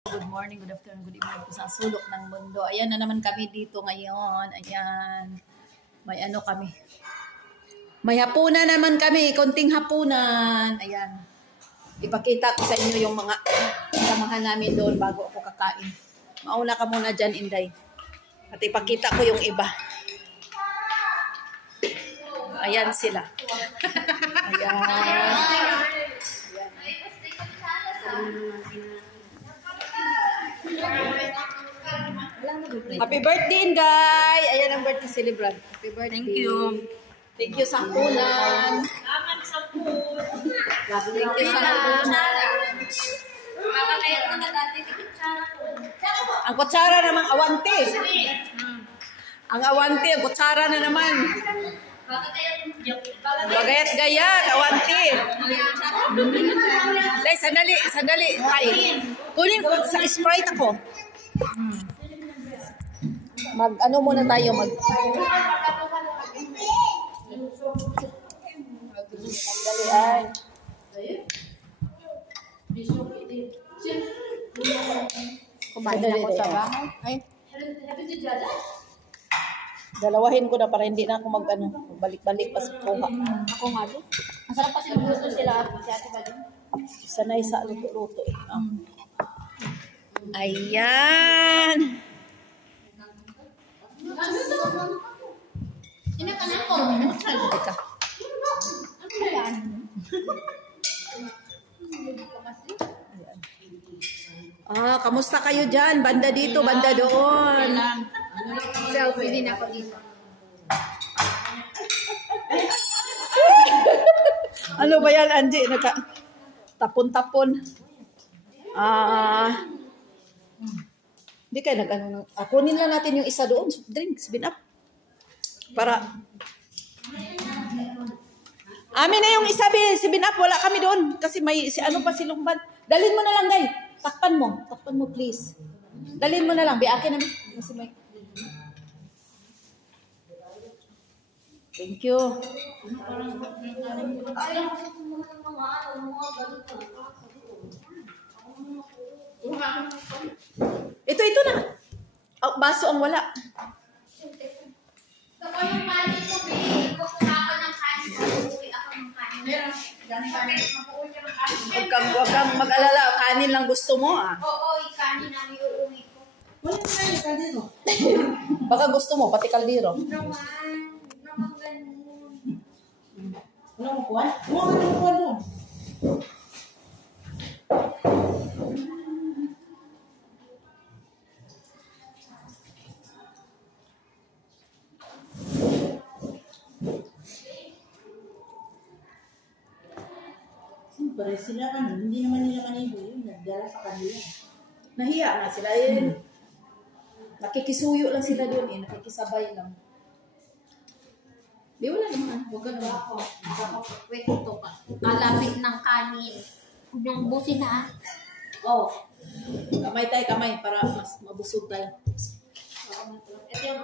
Good morning, good afternoon, good evening po sa sulok ng mundo. Ayan na naman kami dito ngayon. Ayan. May ano kami. May hapunan naman kami. Konting hapunan. Ayan. Ipakita ko sa inyo yung mga samahan namin doon bago ako kakain. Mauna ka muna dyan, Inday. At ipakita ko yung iba. Ayan sila. Ayan. Happy birthday, Inday! Ayan ang birthday celebrant. Happy birthday. Thank you. Thank you sa hapunan. Salamat sa food. Thank you sa hapunan. Makakayat ko na dati ni kutsara ko. Ang kutsara namang awante. Ang awante, ang kutsara na naman. Bagayat-gayat, awante. Day, sandali. Ay, kunin ko sa Sprite ako. Ano muna tayo, Sandali, ay. Kumain ako sa bahay. Ay. Dalawahin ko na para hindi na ako balik-balik pa sa kuha. Ako nga doon. Masarap kasi luto sila. Sanay sa luto-luto eh. Ayan. Sinakanan ko. Teka. Kamusta kayo dyan? Banda dito, banda doon. Selfie din ako dito. Ano ba yan, Angie? Tapon-tapon. Hindi kayo kunin lang natin yung isa doon. Drinks, bin up. Para. Amin na yung isa, si bin up. Wala kami doon. Kasi may, ano pa si Lumban. Dalhin mo na lang, Day. Takpan mo, please. Dalhin mo na lang. Biakin namin. Kasi may. Thank you. Ito na. Baso ang wala. Ako yung kanin ko, babe. Kukuha ako ng kanin. Uuwi ako ng kanin. Meron. Huwag kang mag-alala. Kanin lang gusto mo, Oo, kanin ang iuuwi ko. Wala na kayo, kaldero. Baka gusto mo, pati kaldero. Naman ganun. Wala mo kuwan? Wala mo kuwan doon. Siyempre sila hindi naman nila manibo yun. Nagdala sa kanila. Nahiya nga sila. Nakikisuyo lang sila doon. Nakikisabay lang. Di wala naman. Huwag ka naman. Wait, ito pa. Kalapit ng kanin. Yung busin na. Oh. Kamay para mas mabusog tayo. Ito yung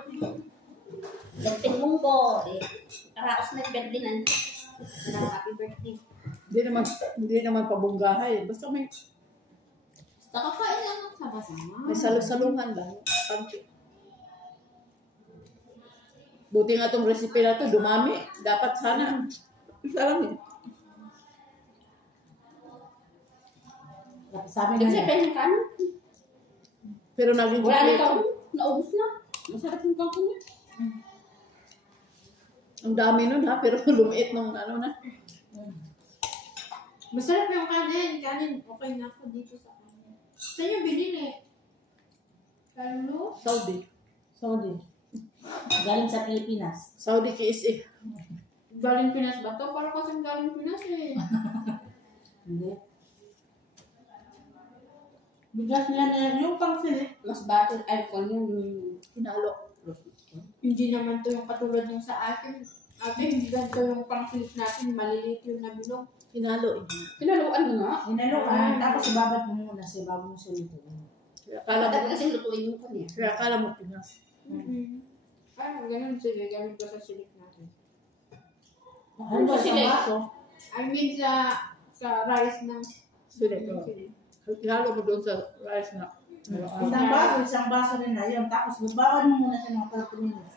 birthday mong ko. Karaos na birthday na. Happy birthday. Hindi naman pabunggahay. Basta may Nakakain lang ang sama-sama. may salungan lang. Buti nga itong recipe na ito, dumami. Dapat sana. Isa lang eh. Sabi Kasi na pwede kanin. Pero naging Wala na ito. ikaw. Naubos na. Masarap yung kangkong niya. Ang dami nun ha, pero lumiit nung ano na. Masarap yung kanin. Kanin, okay na ako dito sa kanin. Saan yung binili? Kalo? Saudi. galing sa Pilipinas. Saudi KSA. Galing Pinas ba to? Parang kasing galing Pinas eh. Hindi. Bigas nila na yung pangsilit. Mas battle icon yung Hinalo. hindi naman to yung katulad yung sa akin. Ate, hindi ganito yung pangsilit natin. Maliliit yung nabilog. Hinalo eh. Pinaluan mo nga. Inaluan, tapos ibabad mo muna sa ibabong silito. Akala mo, Kasi lutuin mo kanya. kaya akala mo Pinas. Parang ganun sige. Gamit ko sa silik natin. Ano ba sa Sili. baso? I mean sa rice ng Sulit. sili. Ihalo mo doon sa rice na. Isang baso rin na yun. Tapos lubawan mo muna siya ng 30 minutes.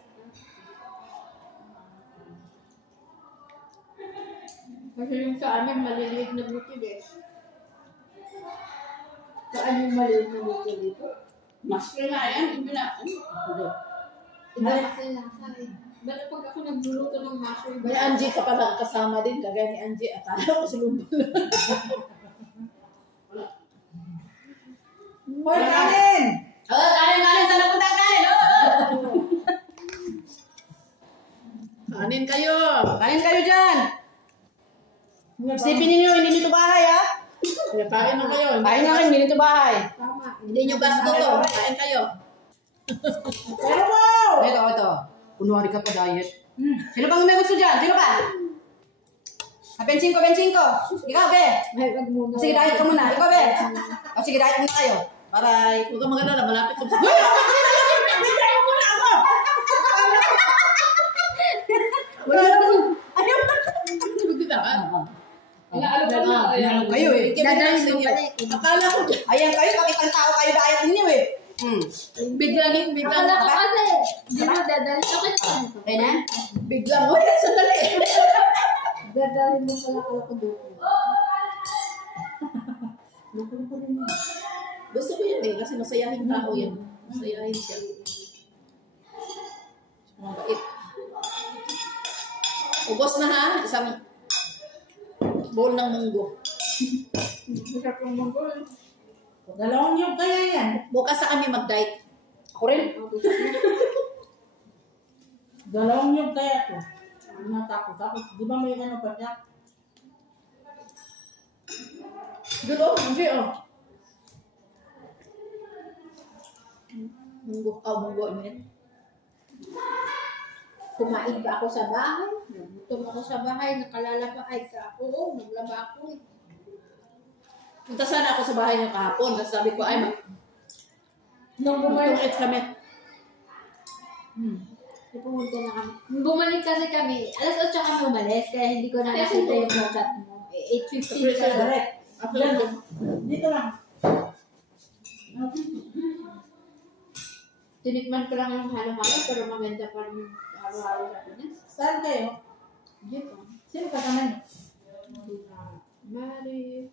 Kasi yung sa amin, maliliit na bukid eh. Saan yung maliit na bukid dito? Mas na yan. Hindi na. Iba kasi lasa eh. Ba't pag ako nagluluto ng mushroom? May Angie ka pala kasama din, kagaya ni Angie. Akala ko sa lumbol. Hoy, kanin! Kanin! Saan napunta ang kanin? Kanin kayo! Kanin kayo dyan! Isipin ninyo, hindi nito bahay ha? Kain na kayo. Kain na kayo, hindi nito bahay. Tama. Hindi nyo gasto to. Kain kayo. Pero wow! Ito. Kunwari ka pa diet. Sino pang may gusto dyan? Sino pa? Bensin ko. Ikaw, be. Ay, wag muna. Sige, diet ka muna. Ikaw, be. O, sige, diet muna kayo. Para, huwag kang maganda na, malapit ko. Diet muna ako! Wala na kasi. Ano? Hindi ba? Inaalo ka na. Ano kayo eh. Dadalhin mo pala eh. Akala ko, ayan kayo, pakitang tao kayo diet ninyo eh. Biglang. Akala ko kasi, di mo dadalhin. Okay na ito. Ayun na? Biglang, uy, sandali. Dadalhin mo pala ako doon. Gusto ko yan eh, kasi masayahin tao yan. Masayahin siya. Mabait. Ubos na ha, isang bowl ng munggo. Masarap yung munggo. Dalawang yung kaya yan. Bukas sa kami mag-diet. Ako rin. Dalawang yung kaya ko. Tapos, di ba may ano pa siya? Dito, hindi oh. Munggo, ano yan? Kumain ba ako sa bahay? Nagutom ako sa bahay, nakalalaba ay ka. Oo, naglaba ako eh. Punta sana ako sa bahay niya kahapon. Tapos sabi ko, ay, Nung bumalik, mag-eat kami. pumunta na kami. Nung bumalik kasi kami, alas 8 kami umalis, kaya hindi ko na nakita yung chat mo. 8:15 ka na. Correct. Yan. Dito lang. Tinikman ko lang yung halo-halo, pero maganda pa rin yung halo-halo sa Pinas. Saan kayo? Dito. Sino kasama niyo? Mari,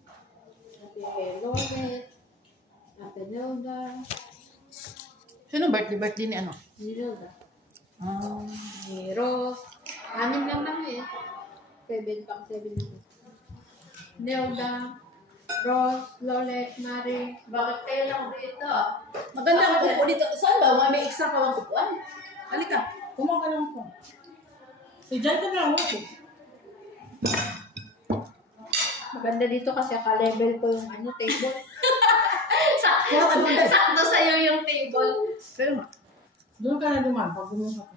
Ate Loret, Ate Nelda, Sino birthday ni ano? Nilda, Ah. ni Rose. Anim lang namin eh. 7 lang. Nelda, Rose, Lolet, Mari. Bakit kayo lang dito? Maganda ang upo dito. Saan ba? May extra pa bang upuan? Halika. Kumang ka lang po. Diyan ka lang ako. Maganda dito kasi ka-level ko yung table. Sakto sa'yo yung table. Pero, Doon ka na duman pag gumawa ka.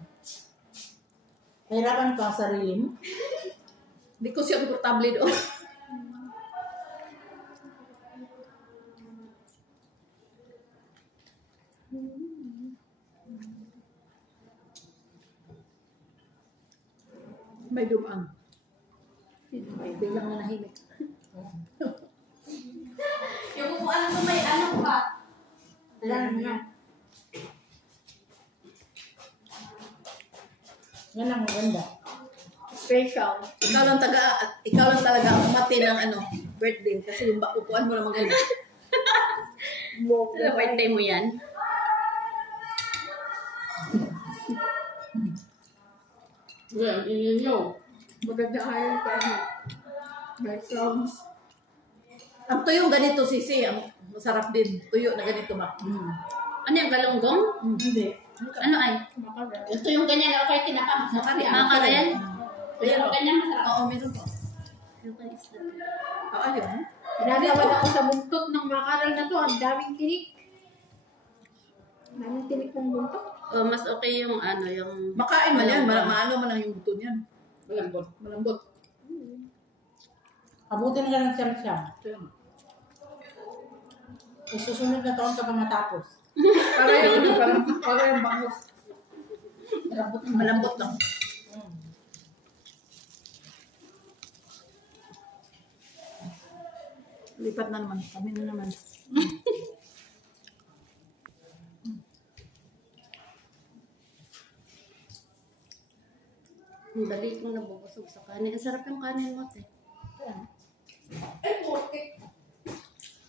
Hirapan ka ang sarili mo. hindi ko siya komportable doon. May dumaan. Biglang nanahimik. Yung upuan ko may ano pa. Alam mo na. Yan ang maganda. Special. Ikaw lang talaga ang umati ng birthday kasi yung upuan mo lang maganda. Ano birthday mo yan? Well, inyo. Maganda kayo pa niyo. May songs. Ang tuyo ganito, Sisi. Ang masarap din. Tuyo na ganito ba? Ano yung galunggong? Hindi. Ano ay? Makarel. Ito yung ganyan na okay tinapa. Makari. Makarel? Ayan Yung o. ganyan masarap. Oo, meron po. Yung kay isda. Ayun. Pinagawan ako sa buntot ng makarel na to. Ang daming tinik. Daming tinik ng buntot. O, mas okay yung yung... Makain man yan. Maano man ang yung buto niyan. Malambot. Malambot. Abutin ka ng siyam-siyam. Ito yun. Susunod na taon ka pa matapos. Para yung bangus. Malambot lang. Lipat na naman. Kami na naman. Ang dali kong nabubusog sa kanin. Ang sarap yung kanin mo, te.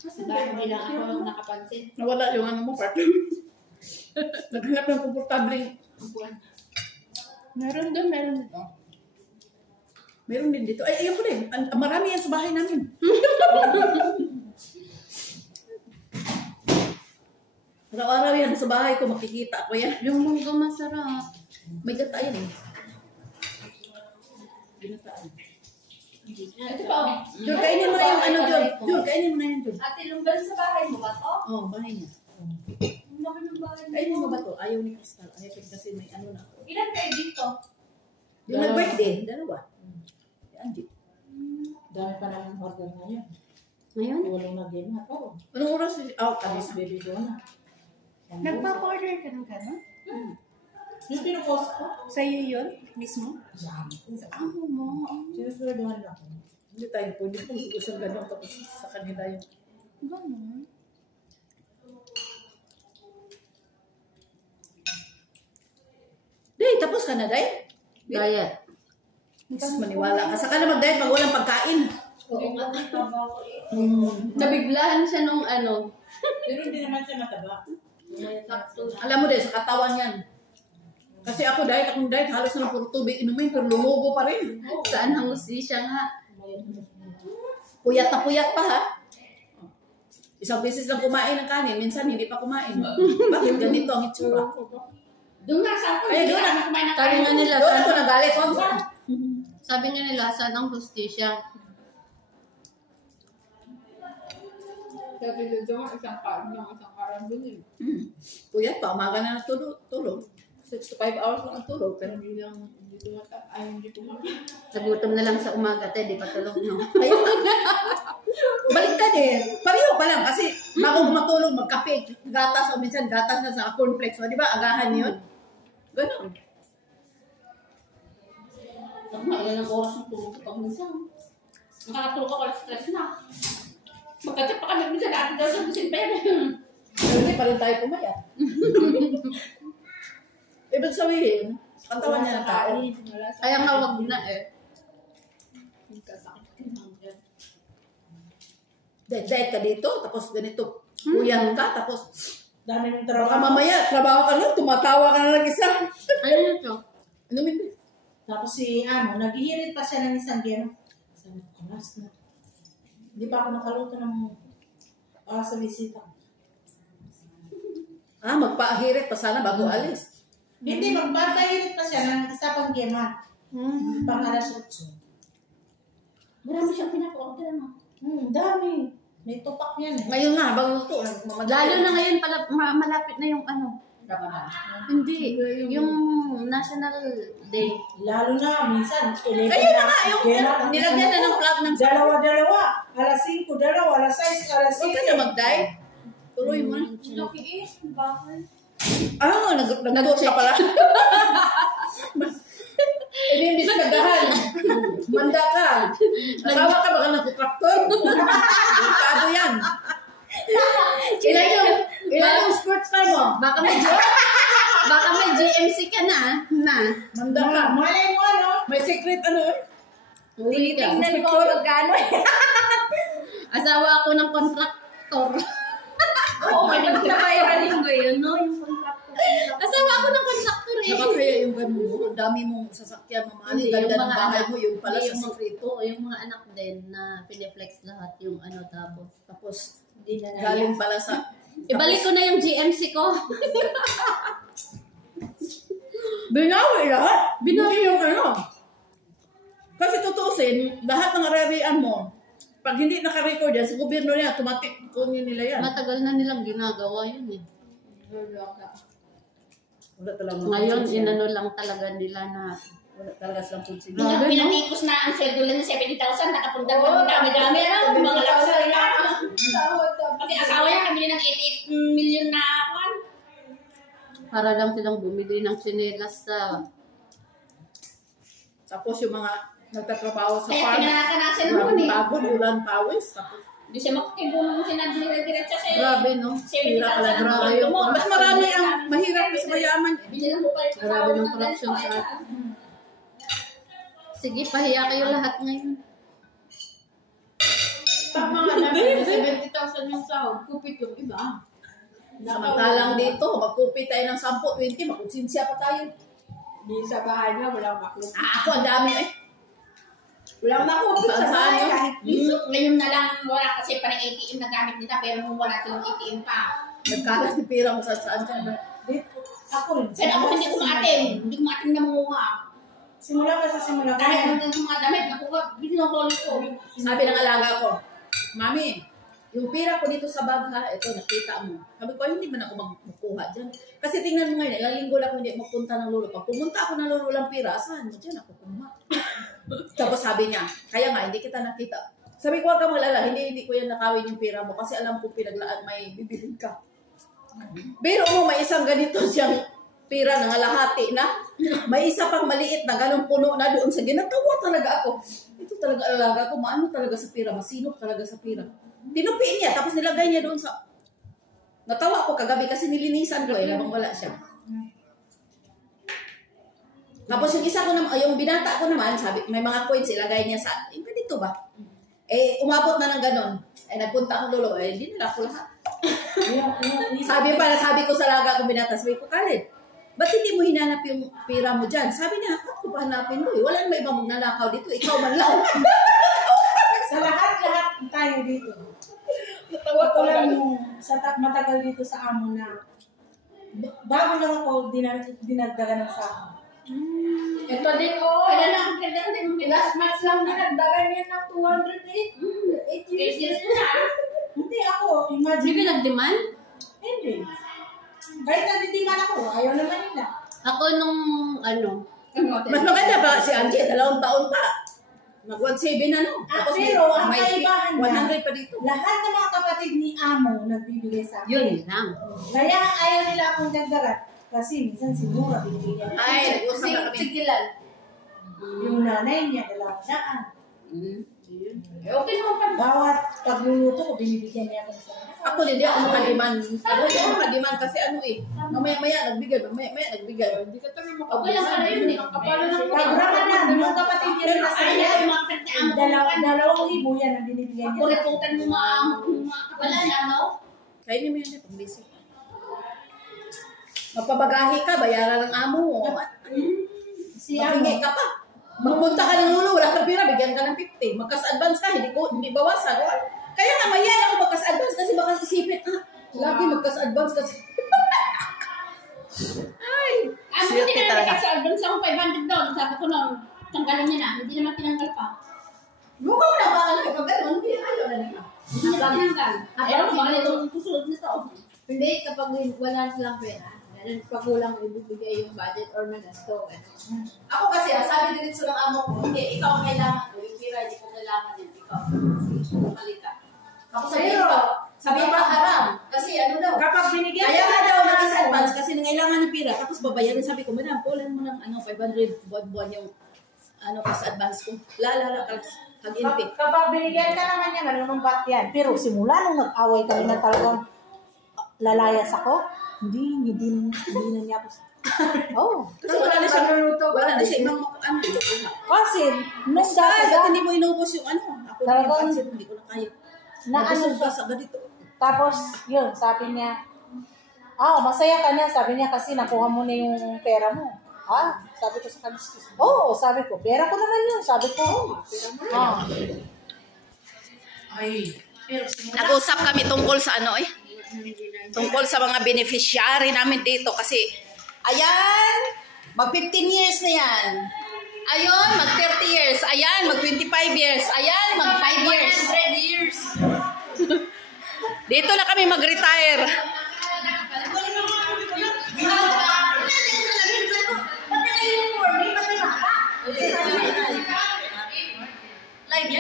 Bakit hindi lang ako nakapansin? Nawala yung ano mo, part. Naghanap ng komportabling upuan. Meron doon, meron dito. Meron din dito. Ay, ayoko din. Marami yan sa bahay namin. Araw-araw yan sa bahay ko, makikita ko yan. Yung munggo masarap. May gata yan eh. Ginataan. Ito pa, oh. Jun, kainin mo na yung ano, Jun. Jun, kainin mo na yan, Jun. Ate, lumban sa bahay mo ba to? Oo, bahay niya. Ang laki ng bahay mo. Kainin mo ba to? Ayaw ni Crystal. Ayaw kasi may ano na ako. Ilan kayo dito? Yung nag-birthday, dalawa. Si Angie. Dami pa namin order ngayon. Ngayon? Walang nag-game na to. Anong oras? Oh, Tapos baby doon na. Nagpa-order ka ng gano'n? Yung pinupost ko. Sa'yo yun? Mismo? Sabi ko. Sa amo mo? Sinusunod lang. Hindi tayo pwede kung usang gano'n tapos sa kanila yung... Gano'n? Day, tapos ka na, Day? Diet. Tapos maniwala ka. Saka na mag-diet pag walang pagkain. Oo, nga tama ko eh. Nabiglahan siya nung ano. Pero hindi naman siya mataba. Sakto. Alam mo, Day, sa katawan yan. Kasi ako, akong diet, halos na puro tubig inumin, pero lumubo pa rin. Saan ang siya nga? Puyat na puyat pa, ha? Isang beses lang kumain ng kanin, minsan hindi pa kumain. Bakit ganito ang itsura? Doon nga sa ako. Kaya doon na. kumain ng Sabi nga nila, Doon ako nagalit. Huwag mo. sabi nga nila, saan ang hustisya? Sabi doon nga, isang karan doon eh. Puyat pa, umaga na natulog. 6 to 5 hours lang ang tulog. Pero Hindi lang, hindi ko hindi ko Nagutom na lang sa umaga, te, di pa tulog, no? ayun. Baliktad eh. Pareho pa lang kasi bago matulog, magkape, gatas o minsan gatas na sa cornflakes. O, di ba? Agahan yun. Ganon. Ako nga, ilan ang oras ng tulog ko pag minsan. Nakakatulog ako, stress na. Magkachat pa kami minsan, ate daw sa bisin pa yan. Pero hindi pa rin tayo pumayat. Ibig sabihin, katawan niya ng tao. Kaya nga wag na eh. Diet ka dito, tapos ganito. Puyat ka, tapos Dami ng baka trabaho. mamaya, trabaho ka lang, tumatawa ka na lang isa. Ayun ito. Ano min? Tapos si naghihirit pa siya ng isang game. Sabi ko, last na. Hindi pa ako nakaluto ng sa bisita. Magpaahirit pa sana bago alis. Hindi, magbabayirit pa siya ng isa pang game pang alas 8. Marami siyang pinapa-order na. Dami. May tupak yan eh. Ngayon nga, habang luto. Lalo na ngayon, malapit na yung ano. Hindi, yung National Day. Lalo na, minsan, 11 Ayun na nga, yung Kaya nilagyan na ng plug ng... Dalawa. Alas 5, dalawa. Alas 6, alas Huwag ka 7. na mag-diet. Tuloy mo na. Laki eh, bakit? Nag-tour ka pala. Inimbis ka dahan. Manda ka. Asawa ka, baka nag-traktor. Delikado yan. Ilan yung sports car mo? Baka may GMC ka na. Manda ka. Malay mo, May secret ano eh. Tinitingnan ko magkano eh. Asawa ako ng kontraktor. Oo, may nagtrabayaran linggo yun, no? Yung contract ko. Asawa ako ng kontraktor eh. Nakakaya yung ganun mo. Ang dami mong sasakyan, mamali. Hindi, Ganda yung ng mga bahay anak. mo, yung pala Hindi, sa sekreto. yung mga anak din na pineflex lahat yung ano tapos. Tapos, Hindi na galing pala sa... Ibalik ko na yung GMC ko. Binawi lahat. Binawi yung ano. Kasi tutusin, lahat ng ararian mo, pag hindi naka-record yan, sa gobyerno niya, automatic kunin nila yan. Matagal na nilang ginagawa yun eh. Wala talaga. Ngayon, inano lang talaga nila na Wala talaga silang konsin. Pinatikos na ang sweldo lang ng 70,000, nakapunta pa ng dami-dami, ano? Mga luxury na. Pati asawa niya, kami ng 88 million na kwan. para lang silang bumili ng tsinelas sa... Tapos yung mga nagtatrabaho sa Kaya farm, pinanatanasin naman eh. pagod, ulan, pawis. Tapos, Hindi siya makikibunong sinadiretsa sa Grabe, no? 70,000 Pira pala, ang grabe mga yung... mo. Mas marami ang mahirap sa mayaman. Binilang mo pa rin. Grabe ng corruption sa atin. Sige, pahiya kayo lahat ngayon. Tama nga namin, 70,000 yung sahod. Kupit yung iba. Samantalang dito, magkupit tayo ng 10, 20, makusinsya pa tayo. Di sa bahay na, wala makupit. Ako, ang dami eh. Wala makupit sa Saan bahay. yun? Kahit piso. Ngayon na lang, wala kasi pa ng ATM na gamit nila, pero nung wala silang ATM pa. Nagkalat ni pira mo saan dyan. Dito, ako rin. Pero ako hindi ko maatim. Hindi ko maatim na manguha. Simula ba sa simula? Kahit kung yung mga damit, nakuha, binuhuli ko. Sabi ng alaga ko, Mami, yung pira ko dito sa bag ha, ito, nakita mo. Sabi ko, hindi man ako magkuha dyan. Kasi tingnan mo ngayon, ilang linggo lang hindi magpunta ng lolo. Pag pumunta ako ng lolo lang pira, saan mo dyan ako kumuha? Tapos sabi niya, kaya nga, hindi kita nakita. Sabi ko, huwag ka maglala, hindi ko yan nakawin yung pira mo kasi alam ko pinaglaan may bibilin ka. Pero mo, may isang ganito siyang pira na ngalahati na. May isa pang maliit na ganong puno na doon sa ginatawa talaga ako. Ito talaga alaga ko, maano talaga sa pira, masinop talaga sa pira. Tinupiin niya, tapos nilagay niya doon sa... Natawa ko kagabi kasi nilinisan ko habang wala siya. Tapos yung isa ko naman, yung binata ko naman, sabi, may mga coins ilagay niya sa... Yung ganito ba? Eh, umabot na ng ganon. Eh, nagpunta ang lolo, eh, hindi nila ko lahat. Sabi ko sa laga kong binata, sabi ko, Khalid, ba't hindi mo hinanap yung pira mo dyan? Sabi niya, ako pa hanapin mo eh. Wala na ibang magnanakaw dito, ikaw man lang. Sa lahat tayo dito. Natawa ko lang. Matagal dito sa amo na bago lang ako dinagdagan ng sahod. Ito din, oh. Kaya na, kaya din. Last month lang dinagdagan niya ng 208 years. Hindi ako, Hindi ka imagine. nag-demand? Hindi. Kahit nagdidiman ako, ayaw naman nila. Ako nung, Mas maganda ba si Angie? 2 taon pa. Mag-17 na no. Ah, pero ang may kaibahan na, 100 pa dito. lahat ng mga kapatid ni Amo nagbibigay sa akin. yun lang. Kaya ayaw nila akong dagdagan. Kasi minsan siguro binibigyan niya. Ay, nag-usap na kami. Sigilal. Yung nanay niya, 200. Okay naman pa. Bawat pagluluto ko, binibigyan niya ako sa Ako hindi ako makadiman. Ako hindi ako makadiman kasi ano eh. Mamaya-maya nagbigay, mamaya-maya nagbigay. Hindi ka tayo Okay lang pala yun eh. Kapalo ng Pag Ramadan, yung kapatid niya rin nasa Ay, iya, yung mga kapatid niya, 2,000 yan ang binibigyan Ako niya. reputan mo mga wala na, no? Kaya niyo mo yun eh, pag-busy. Mapabagahi ka, bayaran ng amo mo. Si Amo, Mahingi ka pa. Magpunta ka ng lolo, wala kang pira, bigyan ka ng 50. Magkas-advance ka, hindi bawasan. Kaya nga, mahiya ako magkas-advance kasi baka isipin, lagi magkas-advance kasi. Ay, Ang swerte buti na talaga. nagkasa advance ako 500 doon. Sabi ko nung, tanggalin niya na. Hindi naman tinanggal pa. Lugaw na ba ka kapag gano'n? Hindi, ayaw na nila. Hindi naman tinanggal. Ayaw, mga itong susunod na to. Hindi, kapag wala silang pera, ganun, pag kulang ibibigay yung budget or nagasto. Ako kasi, sabi din sa ng amo ko, hindi, ikaw ang kailangan ko. Yung pira, hindi ko kailangan din. Ikaw. Malika. Ako sabi pa haram. Kasi ano daw. kapag binigyan Kaya nga daw ng nag-advance kasi nangailangan ng pira. Tapos babayarin. Sabi ko, madam, pulan mo ng 500 buwan-buwan yung kasi advance ko. Lala, hag-inti. Kapag binigyan ka naman niya, nanunumbat yan. Pero simula nung nag-away kami na talagang lalayas ako, hindi na niya ako. Oh. Kasi wala na siya wala na siya ibang Kasi, nung Basta, dati, ba't hindi mo inubos yung Ako na yung Talagang- pansit, hindi ko na kaya. na ano Nabusog siya. ka sa ganito. Tapos, yun, sabi niya, masaya ka niya. Sabi niya kasi nakuha mo na yung pera mo. Sabi ko sa kanya, oo, sabi ko, pera ko naman yun. Sabi ko, Ay, pero Nag-usap kami tungkol sa tungkol sa mga beneficiary namin dito kasi ayan, mag 15 years na yan. Ayon, mag 30 years. Ayan, mag 25 years. Ayan, mag 5 years. 100 years. Dito na kami mag-retire.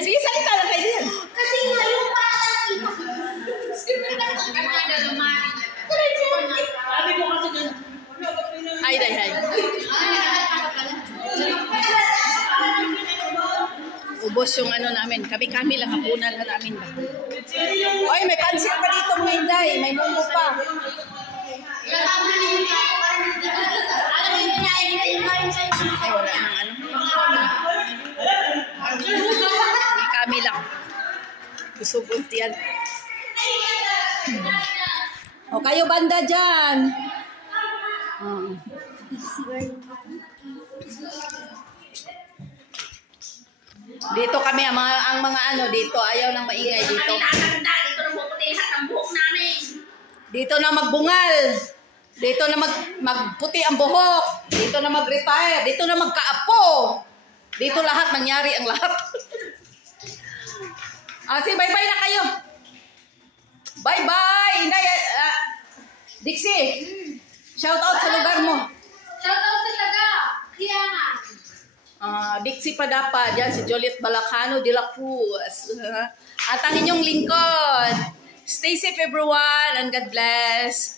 Sige, salita lang kayo din. Kasi nga yung Sabi ko kasi dun. Ay, day, ay. Ubos maubos yung ano namin. Kami lang hapunan na namin ba. Oy, may pansit pa dito mga Inday. May munggo pa. Ay, wala nang ano. Kami lang. Kusubot yan. O kayo banda dyan. Dito kami ang mga ano dito ayaw nang maingay dito. Dito na puputi ang buhok namin. Dito na magbungal. Dito na magputi ang buhok. Dito na mag-retire. Dito na magkaapo. Dito lahat mangyari ang lahat. Bye-bye na kayo. Bye-bye. Inday, Dixie. Shout out sa lugar mo. Shout out sa taga. Kiana. Dixie Padapa, dyan si Joliet Balacano de la Cruz. At ang inyong lingkod. Stay safe everyone and God bless.